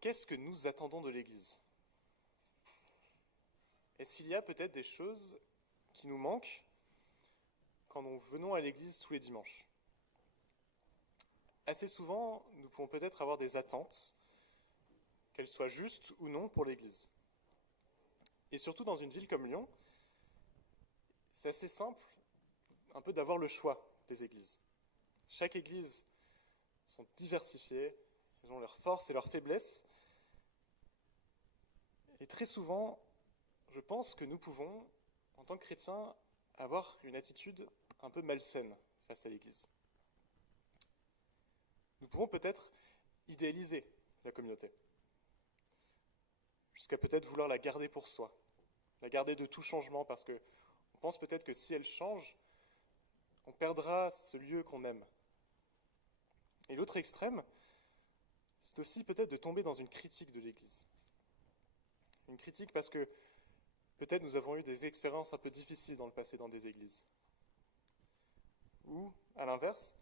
Qu'est-ce que nous attendons de l'Église? Est-ce qu'il y a peut-être des choses qui nous manquent quand nous venons à l'Église tous les dimanches? Assez souvent, nous pouvons peut-être avoir des attentes, qu'elles soient justes ou non pour l'Église. Et surtout dans une ville comme Lyon, c'est assez simple un peu d'avoir le choix des églises. Chaque église sont diversifiées, elles ont leurs forces et leurs faiblesses. Et très souvent, je pense que nous pouvons, en tant que chrétiens, avoir une attitude un peu malsaine face à l'Église. Nous pouvons peut-être idéaliser la communauté, jusqu'à peut-être vouloir la garder pour soi, la garder de tout changement, parce que on pense peut-être que si elle change, on perdra ce lieu qu'on aime. Et l'autre extrême, c'est aussi peut-être de tomber dans une critique de l'Église. Une critique parce que peut-être nous avons eu des expériences un peu difficiles dans le passé dans des églises. Ou, à l'inverse,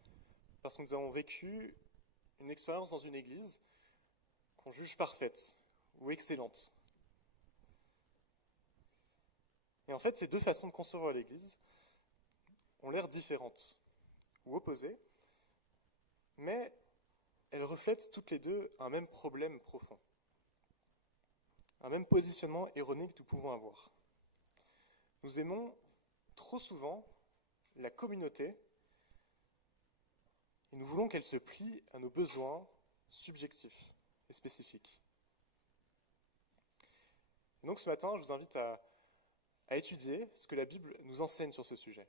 parce que nous avons vécu une expérience dans une église qu'on juge parfaite ou excellente. Et en fait, ces deux façons de concevoir l'Église ont l'air différentes ou opposées, mais elles reflètent toutes les deux un même problème profond, un même positionnement erroné que nous pouvons avoir. Nous aimons trop souvent la communauté et nous voulons qu'elle se plie à nos besoins subjectifs et spécifiques. Et donc ce matin, je vous invite à étudier ce que la Bible nous enseigne sur ce sujet.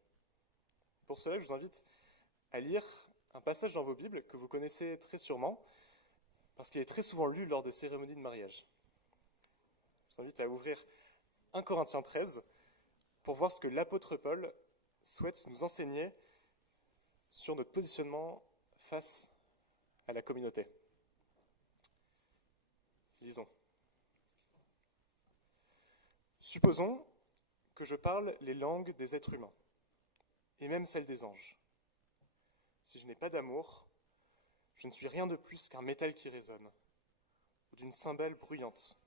Pour cela, je vous invite à lire un passage dans vos Bibles que vous connaissez très sûrement, parce qu'il est très souvent lu lors de cérémonies de mariage. Je vous invite à ouvrir 1 Corinthiens 13 pour voir ce que l'apôtre Paul souhaite nous enseigner sur notre positionnement face à la communauté. Lisons. Supposons que je parle les langues des êtres humains, et même celles des anges. Si je n'ai pas d'amour, je ne suis rien de plus qu'un métal qui résonne, ou d'une cymbale bruyante.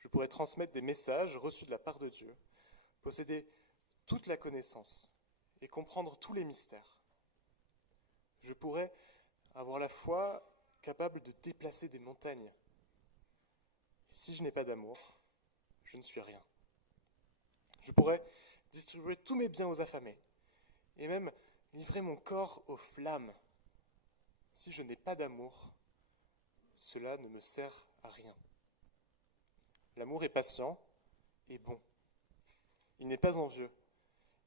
Je pourrais transmettre des messages reçus de la part de Dieu, posséder toute la connaissance et comprendre tous les mystères. Je pourrais avoir la foi capable de déplacer des montagnes. Et si je n'ai pas d'amour, je ne suis rien. Je pourrais distribuer tous mes biens aux affamés et même livrer mon corps aux flammes. Si je n'ai pas d'amour, cela ne me sert à rien. L'amour est patient et bon. Il n'est pas envieux,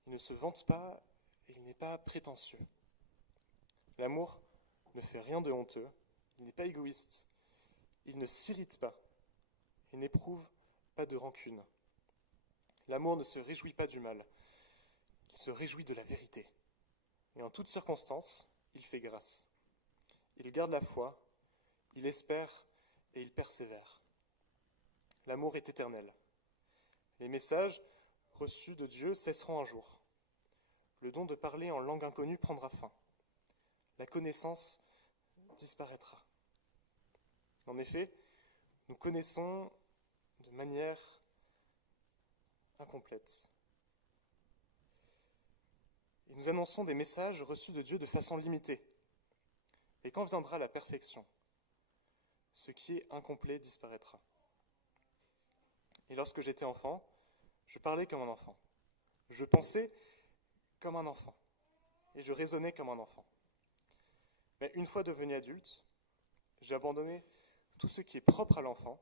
il ne se vante pas et il n'est pas prétentieux. L'amour ne fait rien de honteux, il n'est pas égoïste, il ne s'irrite pas et n'éprouve pas de rancune. L'amour ne se réjouit pas du mal, il se réjouit de la vérité. Et en toutes circonstances, il fait grâce. Il garde la foi, il espère et il persévère. L'amour est éternel. Les messages reçus de Dieu cesseront un jour. Le don de parler en langue inconnue prendra fin. La connaissance disparaîtra. En effet, nous connaissons de manière incomplète. Et nous annonçons des messages reçus de Dieu de façon limitée. Et quand viendra la perfection, ce qui est incomplet disparaîtra. Et lorsque j'étais enfant, je parlais comme un enfant. Je pensais comme un enfant. Et je raisonnais comme un enfant. Mais une fois devenu adulte, j'ai abandonné tout ce qui est propre à l'enfant.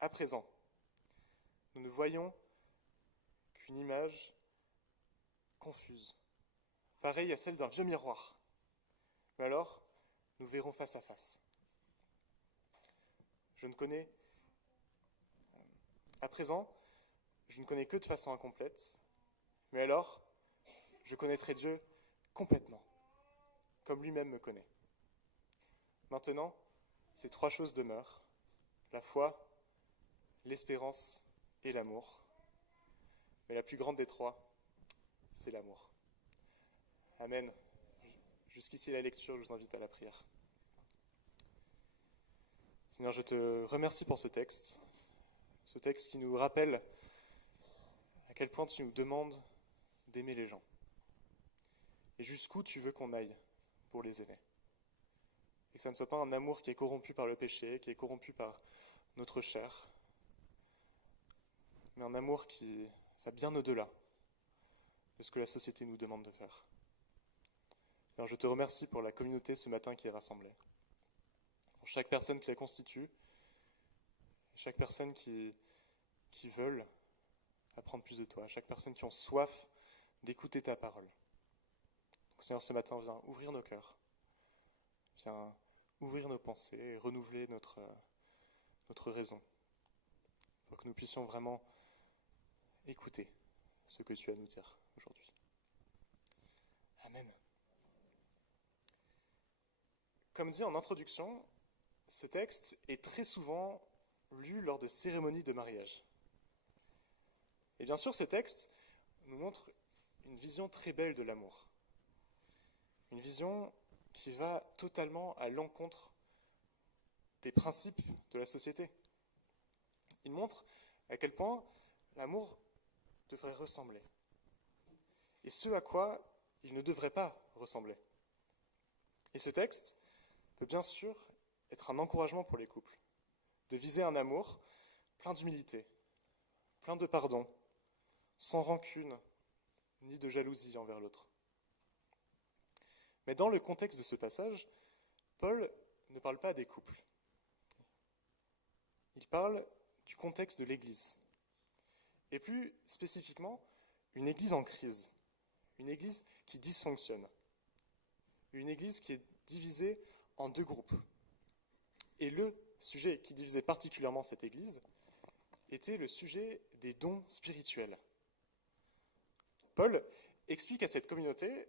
À présent, nous ne voyons qu'une image confuse, pareille à celle d'un vieux miroir. Mais alors, nous verrons face à face. À présent, je ne connais que de façon incomplète, mais alors, je connaîtrai Dieu complètement, comme lui-même me connaît. Maintenant, ces trois choses demeurent, la foi, l'espérance et l'amour. Mais la plus grande des trois, c'est l'amour. Amen. Jusqu'ici la lecture, je vous invite à la prière. Seigneur, je te remercie pour ce texte qui nous rappelle à quel point tu nous demandes d'aimer les gens et jusqu'où tu veux qu'on aille pour les aimer. Et que ça ne soit pas un amour qui est corrompu par le péché, qui est corrompu par notre chair, mais un amour qui va bien au-delà de ce que la société nous demande de faire. Alors je te remercie pour la communauté ce matin qui est rassemblée, pour chaque personne qui la constitue, chaque personne qui veulent apprendre plus de toi, chaque personne qui ont soif d'écouter ta parole. Donc, Seigneur, ce matin, viens ouvrir nos cœurs, viens ouvrir nos pensées et renouveler notre raison, pour que nous puissions vraiment écouter ce que tu as à nous dire aujourd'hui. Amen. Comme dit en introduction, ce texte est très souvent lu lors de cérémonies de mariage. Et bien sûr, ce texte nous montre une vision très belle de l'amour. Une vision qui va totalement à l'encontre des principes de la société. Il montre à quel point l'amour devrait ressembler. Et ce à quoi il ne devrait pas ressembler. Et ce texte peut bien sûr être un encouragement pour les couples, de viser un amour plein d'humilité, plein de pardon, sans rancune ni de jalousie envers l'autre. Mais dans le contexte de ce passage, Paul ne parle pas des couples. Il parle du contexte de l'Église. Et plus spécifiquement, une Église en crise, une Église qui dysfonctionne, une Église qui est divisée en deux groupes. Et le sujet qui divisait particulièrement cette Église était le sujet des dons spirituels. Paul explique à cette communauté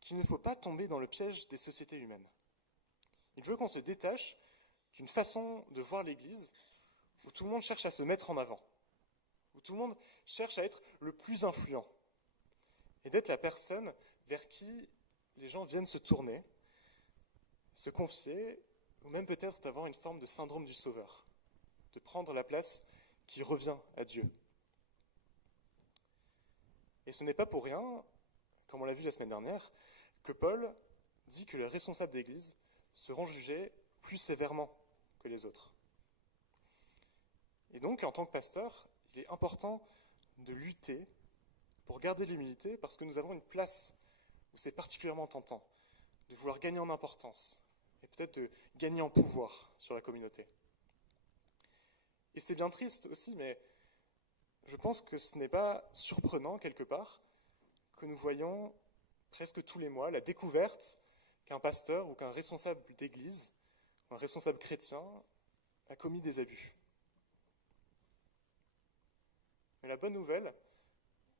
qu'il ne faut pas tomber dans le piège des sociétés humaines. Il veut qu'on se détache d'une façon de voir l'Église où tout le monde cherche à se mettre en avant, où tout le monde cherche à être le plus influent, et d'être la personne vers qui les gens viennent se tourner, se confier, ou même peut-être d'avoir une forme de syndrome du sauveur, de prendre la place qui revient à Dieu. Et ce n'est pas pour rien, comme on l'a vu la semaine dernière, que Paul dit que les responsables d'Église seront jugés plus sévèrement que les autres. Et donc, en tant que pasteur, il est important de lutter pour garder l'humilité, parce que nous avons une place où c'est particulièrement tentant de vouloir gagner en importance et peut-être de gagner en pouvoir sur la communauté. Et c'est bien triste aussi, mais je pense que ce n'est pas surprenant quelque part que nous voyons presque tous les mois la découverte qu'un pasteur ou qu'un responsable d'église, un responsable chrétien, a commis des abus. Mais la bonne nouvelle,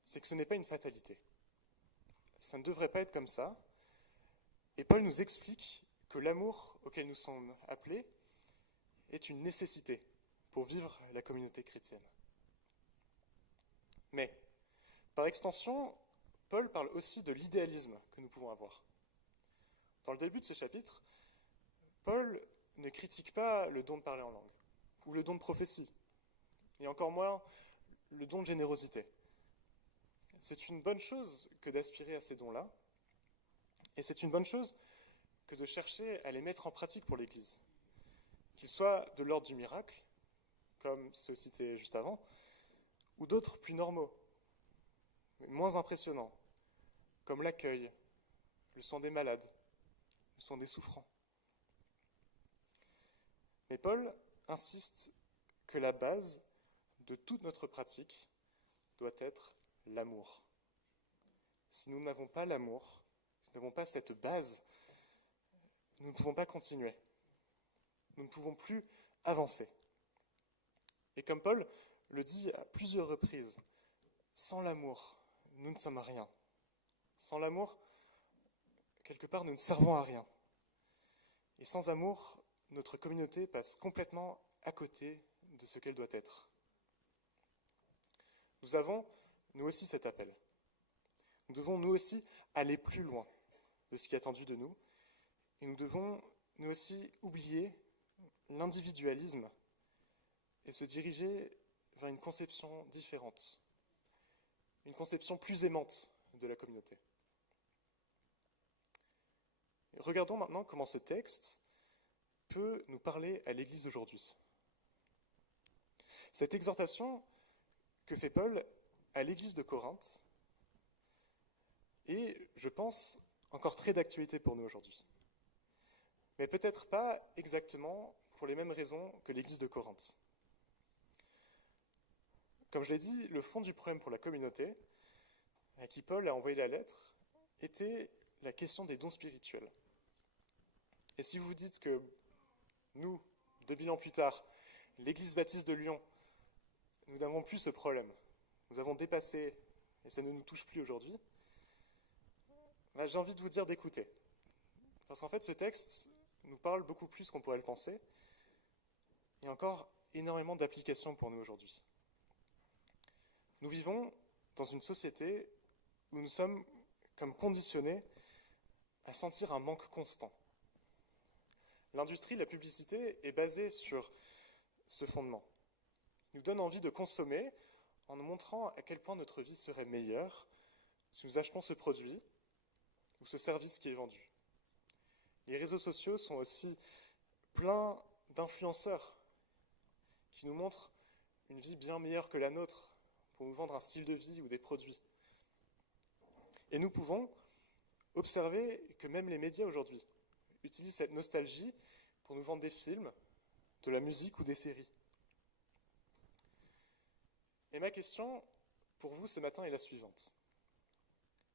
c'est que ce n'est pas une fatalité. Ça ne devrait pas être comme ça. Et Paul nous explique que l'amour auquel nous sommes appelés est une nécessité pour vivre la communauté chrétienne. Mais, par extension, Paul parle aussi de l'idéalisme que nous pouvons avoir. Dans le début de ce chapitre, Paul ne critique pas le don de parler en langue, ou le don de prophétie, et encore moins le don de générosité. C'est une bonne chose que d'aspirer à ces dons-là, et c'est une bonne chose que de chercher à les mettre en pratique pour l'Église, qu'ils soient de l'ordre du miracle, comme ceux cités juste avant, ou d'autres plus normaux, moins impressionnants, comme l'accueil, le soin des malades, le soin des souffrants. Mais Paul insiste que la base de toute notre pratique doit être l'amour. Si nous n'avons pas l'amour, si nous n'avons pas cette base, nous ne pouvons pas continuer. Nous ne pouvons plus avancer. Et comme Paul le dit à plusieurs reprises, sans l'amour, nous ne sommes rien. Sans l'amour, quelque part, nous ne servons à rien. Et sans amour, notre communauté passe complètement à côté de ce qu'elle doit être. Nous avons, nous aussi, cet appel. Nous devons, nous aussi, aller plus loin de ce qui est attendu de nous. Et nous devons, nous aussi, oublier l'individualisme et se diriger vers une conception différente, une conception plus aimante de la communauté. Regardons maintenant comment ce texte peut nous parler à l'Église d'aujourd'hui. Cette exhortation que fait Paul à l'Église de Corinthe est, je pense, encore très d'actualité pour nous aujourd'hui. Mais peut-être pas exactement pour les mêmes raisons que l'Église de Corinthe. Comme je l'ai dit, le fond du problème pour la communauté, à qui Paul a envoyé la lettre, était la question des dons spirituels. Et si vous vous dites que nous, 2000 ans plus tard, l'Église baptiste de Lyon, nous n'avons plus ce problème, nous avons dépassé, et ça ne nous touche plus aujourd'hui, j'ai envie de vous dire d'écouter. Parce qu'en fait, ce texte nous parle beaucoup plus qu'on pourrait le penser, et encore énormément d'applications pour nous aujourd'hui. Nous vivons dans une société où nous sommes comme conditionnés à sentir un manque constant. L'industrie, la publicité est basée sur ce fondement. Il nous donne envie de consommer en nous montrant à quel point notre vie serait meilleure si nous achetons ce produit ou ce service qui est vendu. Les réseaux sociaux sont aussi pleins d'influenceurs qui nous montrent une vie bien meilleure que la nôtre pour nous vendre un style de vie ou des produits. Et nous pouvons observer que même les médias aujourd'hui utilisent cette nostalgie pour nous vendre des films, de la musique ou des séries. Et ma question pour vous ce matin est la suivante.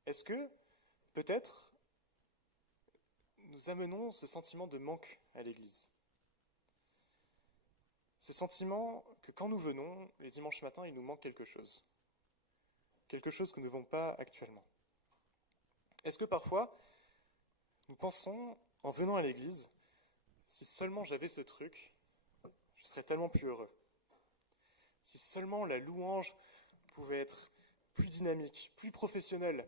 Est-ce que, peut-être, nous amenons ce sentiment de manque à l'Église? Ce sentiment que quand nous venons, les dimanches matins, il nous manque quelque chose. Quelque chose que nous n'avons pas actuellement. Est-ce que parfois, nous pensons, en venant à l'Église, si seulement j'avais ce truc, je serais tellement plus heureux. Si seulement la louange pouvait être plus dynamique, plus professionnelle,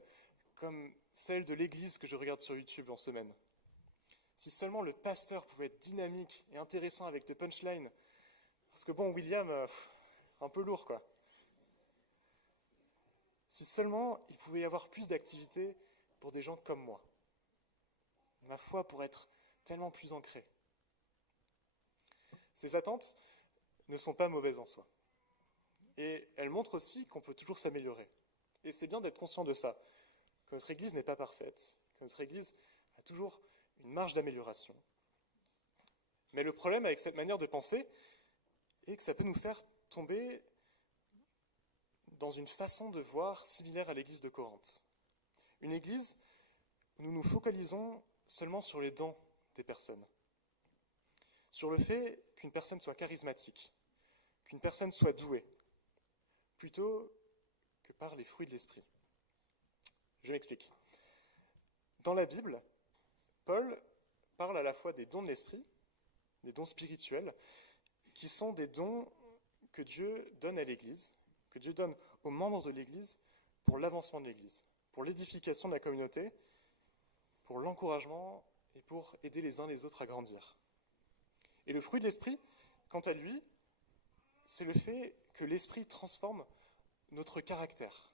comme celle de l'Église que je regarde sur YouTube en semaine. Si seulement le pasteur pouvait être dynamique et intéressant avec des punchlines. Parce que bon, William, un peu lourd, quoi. Si seulement il pouvait y avoir plus d'activités pour des gens comme moi. Ma foi pourrait être tellement plus ancrée. Ces attentes ne sont pas mauvaises en soi. Et elles montrent aussi qu'on peut toujours s'améliorer. Et c'est bien d'être conscient de ça, que notre Église n'est pas parfaite, que notre Église a toujours une marge d'amélioration. Mais le problème avec cette manière de penser est que ça peut nous faire tomber dans une façon de voir similaire à l'Église de Corinthe. Une Église où nous nous focalisons seulement sur les dons des personnes, sur le fait qu'une personne soit charismatique, qu'une personne soit douée, plutôt que par les fruits de l'esprit. Je m'explique. Dans la Bible, Paul parle à la fois des dons de l'esprit, des dons spirituels, qui sont des dons que Dieu donne à l'Église, que Dieu donne aux membres de l'Église pour l'avancement de l'Église, pour l'édification de la communauté, pour l'encouragement et pour aider les uns les autres à grandir. Et le fruit de l'esprit, quant à lui, c'est le fait que l'esprit transforme notre caractère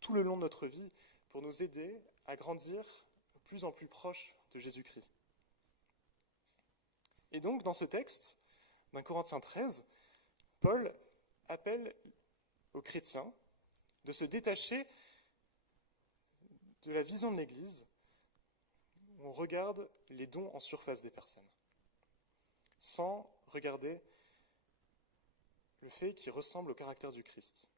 tout le long de notre vie pour nous aider à grandir de plus en plus proche de Jésus-Christ. Et donc, dans ce texte, dans Corinthiens 13, Paul appelle aux chrétiens de se détacher de la vision de l'Église où on regarde les dons en surface des personnes, sans regarder le fait qu'ils ressemblent au caractère du Christ.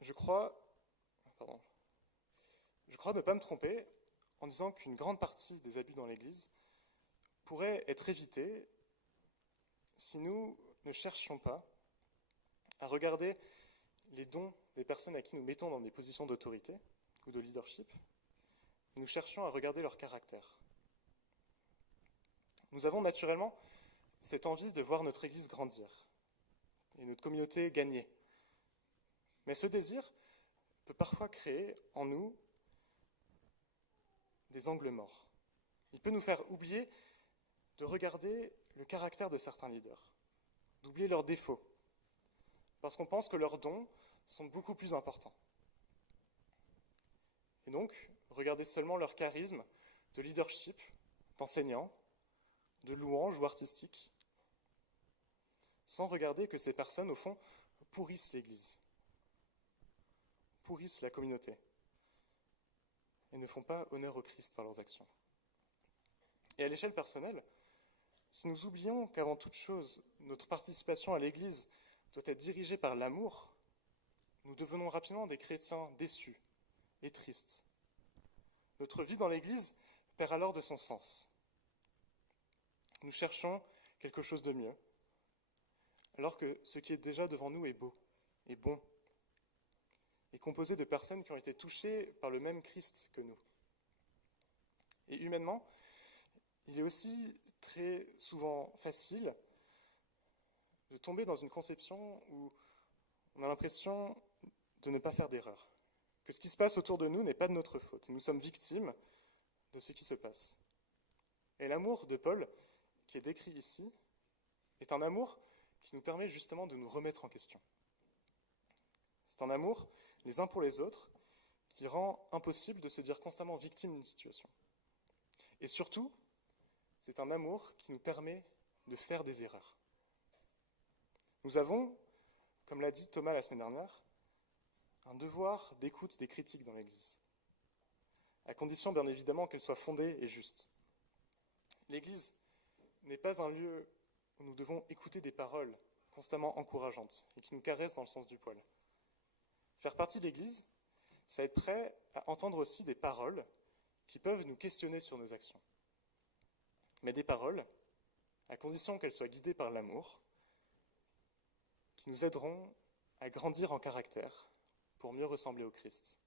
Je crois ne pas me tromper en disant qu'une grande partie des abus dans l'Église pourrait être évitée si nous ne cherchions pas à regarder les dons des personnes à qui nous mettons dans des positions d'autorité ou de leadership. Nous cherchions à regarder leur caractère. Nous avons naturellement cette envie de voir notre Église grandir et notre communauté gagner. Mais ce désir peut parfois créer en nous des angles morts. Il peut nous faire oublier de regarder le caractère de certains leaders, d'oublier leurs défauts, parce qu'on pense que leurs dons sont beaucoup plus importants. Et donc, regarder seulement leur charisme de leadership, d'enseignant, de louange ou artistique, sans regarder que ces personnes, au fond, pourrissent l'Église, pourrissent la communauté, et ne font pas honneur au Christ par leurs actions. Et à l'échelle personnelle, si nous oublions qu'avant toute chose, notre participation à l'Église doit être dirigée par l'amour, nous devenons rapidement des chrétiens déçus et tristes. Notre vie dans l'Église perd alors de son sens. Nous cherchons quelque chose de mieux, alors que ce qui est déjà devant nous est beau, est bon, est composé de personnes qui ont été touchées par le même Christ que nous. Et humainement, il est aussi très souvent facile de tomber dans une conception où on a l'impression de ne pas faire d'erreur, que ce qui se passe autour de nous n'est pas de notre faute. Nous sommes victimes de ce qui se passe. Et l'amour de Paul, qui est décrit ici, est un amour qui nous permet justement de nous remettre en question. C'est un amour, les uns pour les autres, qui rend impossible de se dire constamment victime d'une situation. Et surtout, c'est un amour qui nous permet de faire des erreurs. Nous avons, comme l'a dit Thomas la semaine dernière, un devoir d'écoute des critiques dans l'Église, à condition bien évidemment qu'elles soient fondées et justes. L'Église n'est pas un lieu où nous devons écouter des paroles constamment encourageantes et qui nous caressent dans le sens du poil. Faire partie de l'Église, c'est être prêt à entendre aussi des paroles qui peuvent nous questionner sur nos actions. Mais des paroles, à condition qu'elles soient guidées par l'amour, qui nous aideront à grandir en caractère pour mieux ressembler au Christ.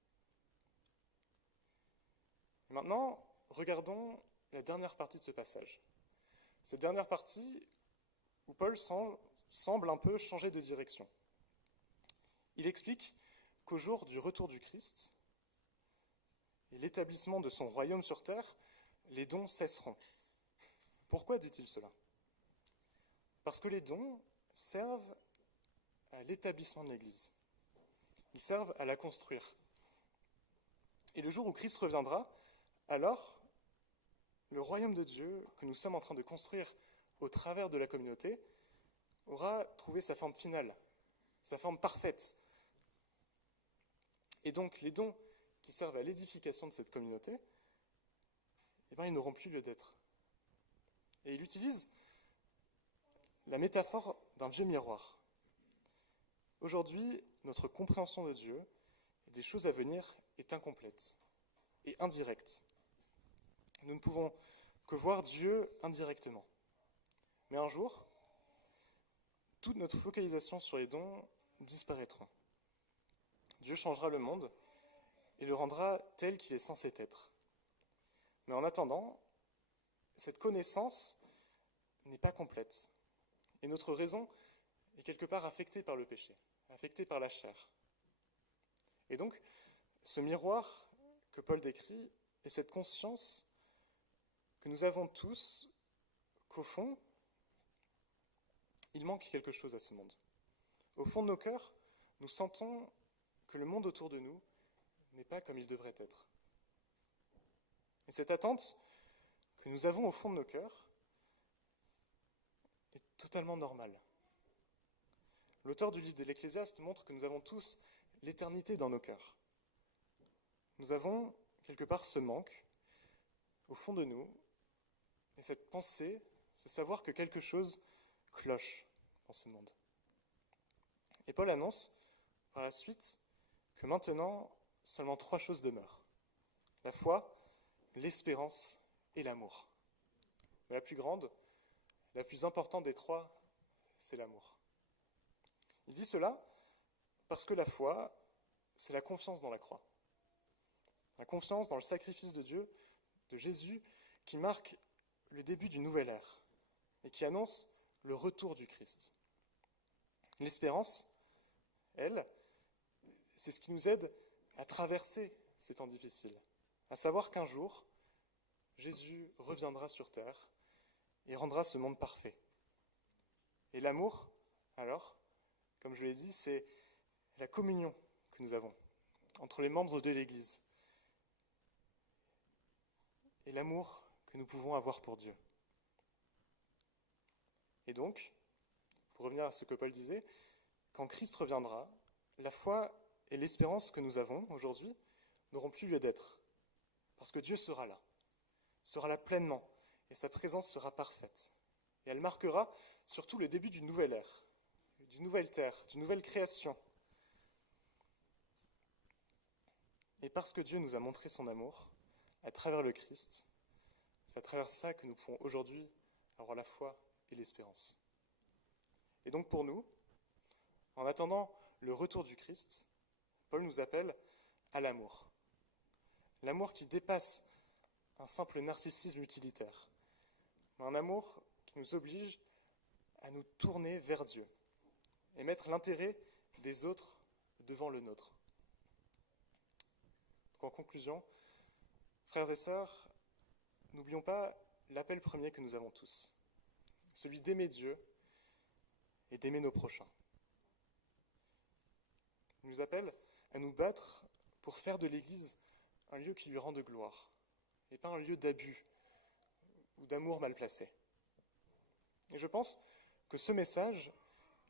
Et maintenant, regardons la dernière partie de ce passage. Cette dernière partie où Paul semble un peu changer de direction. Il explique qu'au jour du retour du Christ et l'établissement de son royaume sur terre, les dons cesseront. Pourquoi dit-il cela ? Parce que les dons servent à l'établissement de l'Église. Ils servent à la construire. Et le jour où Christ reviendra, alors, le royaume de Dieu que nous sommes en train de construire au travers de la communauté aura trouvé sa forme finale, sa forme parfaite. Et donc, les dons qui servent à l'édification de cette communauté, ils n'auront plus lieu d'être. Et il utilise la métaphore d'un vieux miroir. Aujourd'hui, notre compréhension de Dieu et des choses à venir est incomplète et indirecte. Nous ne pouvons que voir Dieu indirectement. Mais un jour, toute notre focalisation sur les dons disparaîtra. Dieu changera le monde et le rendra tel qu'il est censé être. Mais en attendant, cette connaissance n'est pas complète. Et notre raison est quelque part affectée par le péché, affectée par la chair. Et donc, ce miroir que Paul décrit est cette conscience que nous avons tous, qu'au fond, il manque quelque chose à ce monde. Au fond de nos cœurs, nous sentons que le monde autour de nous n'est pas comme il devrait être. Et cette attente que nous avons au fond de nos cœurs est totalement normale. L'auteur du livre de l'Ecclésiaste montre que nous avons tous l'éternité dans nos cœurs. Nous avons quelque part ce manque au fond de nous et cette pensée, ce savoir que quelque chose cloche dans ce monde. Et Paul annonce par la suite que maintenant, seulement 3 choses demeurent. La foi, l'espérance et l'amour. Mais la plus grande, la plus importante des 3, c'est l'amour. Il dit cela parce que la foi, c'est la confiance dans la croix. La confiance dans le sacrifice de Dieu, de Jésus, qui marque le début d'une nouvelle ère et qui annonce le retour du Christ. L'espérance, elle, c'est ce qui nous aide à traverser ces temps difficiles, à savoir qu'un jour, Jésus reviendra sur terre et rendra ce monde parfait. Et l'amour, alors, comme je l'ai dit, c'est la communion que nous avons entre les membres de l'Église et l'amour que nous pouvons avoir pour Dieu. Et donc, pour revenir à ce que Paul disait, quand Christ reviendra, la foi et l'espérance que nous avons aujourd'hui n'auront plus lieu d'être, parce que Dieu sera là pleinement, et sa présence sera parfaite. Et elle marquera surtout le début d'une nouvelle ère, d'une nouvelle terre, d'une nouvelle création. Et parce que Dieu nous a montré son amour à travers le Christ, c'est à travers ça que nous pouvons aujourd'hui avoir la foi et l'espérance. Et donc pour nous, en attendant le retour du Christ, Paul nous appelle à l'amour. L'amour qui dépasse un simple narcissisme utilitaire. Un amour qui nous oblige à nous tourner vers Dieu et mettre l'intérêt des autres devant le nôtre. Donc en conclusion, frères et sœurs, n'oublions pas l'appel premier que nous avons tous, celui d'aimer Dieu et d'aimer nos prochains. Il nous appelle à nous battre pour faire de l'Église un lieu qui lui rende gloire, et pas un lieu d'abus ou d'amour mal placé. Et je pense que ce message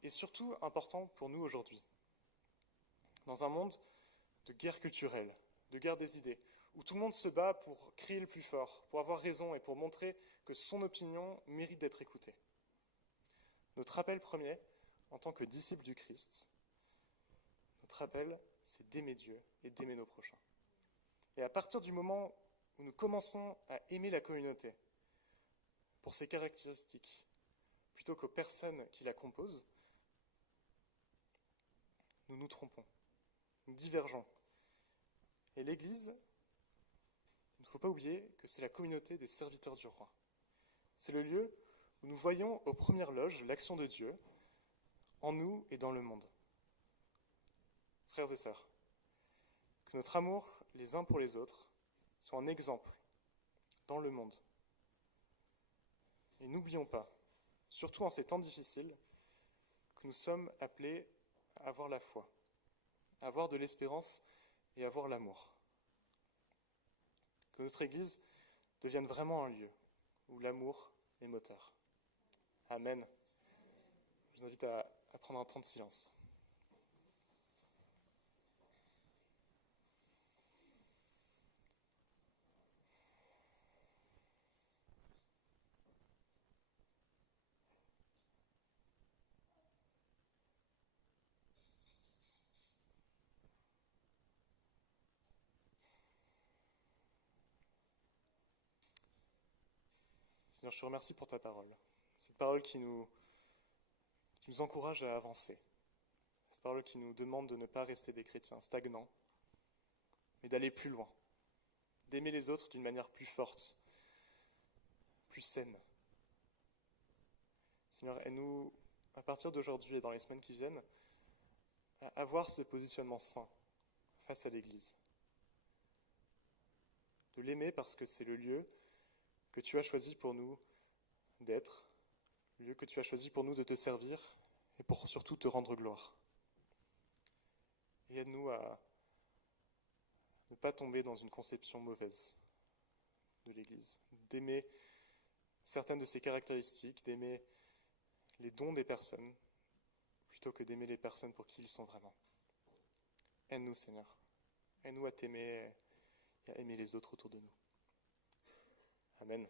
est surtout important pour nous aujourd'hui. Dans un monde de guerre culturelle, de guerre des idées, où tout le monde se bat pour crier le plus fort, pour avoir raison et pour montrer que son opinion mérite d'être écoutée. Notre appel premier, en tant que disciples du Christ, notre appel, c'est d'aimer Dieu et d'aimer nos prochains. Et à partir du moment où nous commençons à aimer la communauté pour ses caractéristiques, plutôt qu'aux personnes qui la composent, nous nous trompons, nous divergeons. Et l'Église, il ne faut pas oublier que c'est la communauté des serviteurs du roi. C'est le lieu où nous voyons aux premières loges l'action de Dieu en nous et dans le monde. Frères et sœurs, que notre amour les uns pour les autres soit un exemple dans le monde. Et n'oublions pas, surtout en ces temps difficiles, que nous sommes appelés à avoir la foi, à avoir de l'espérance et à avoir l'amour. Que notre Église devienne vraiment un lieu où l'amour est moteur. Amen. Je vous invite à prendre un temps de silence. Seigneur, je te remercie pour ta parole. Cette parole qui nous encourage à avancer. Cette parole qui nous demande de ne pas rester des chrétiens stagnants, mais d'aller plus loin, d'aimer les autres d'une manière plus forte, plus saine. Seigneur, aide-nous, à partir d'aujourd'hui et dans les semaines qui viennent, à avoir ce positionnement sain face à l'Église. De l'aimer parce que c'est le lieu que tu as choisi pour nous d'être, le lieu que tu as choisi pour nous de te servir et pour surtout te rendre gloire. Et aide-nous à ne pas tomber dans une conception mauvaise de l'Église, d'aimer certaines de ses caractéristiques, d'aimer les dons des personnes, plutôt que d'aimer les personnes pour qui ils sont vraiment. Aide-nous, Seigneur. Aide-nous à t'aimer et à aimer les autres autour de nous. Amen.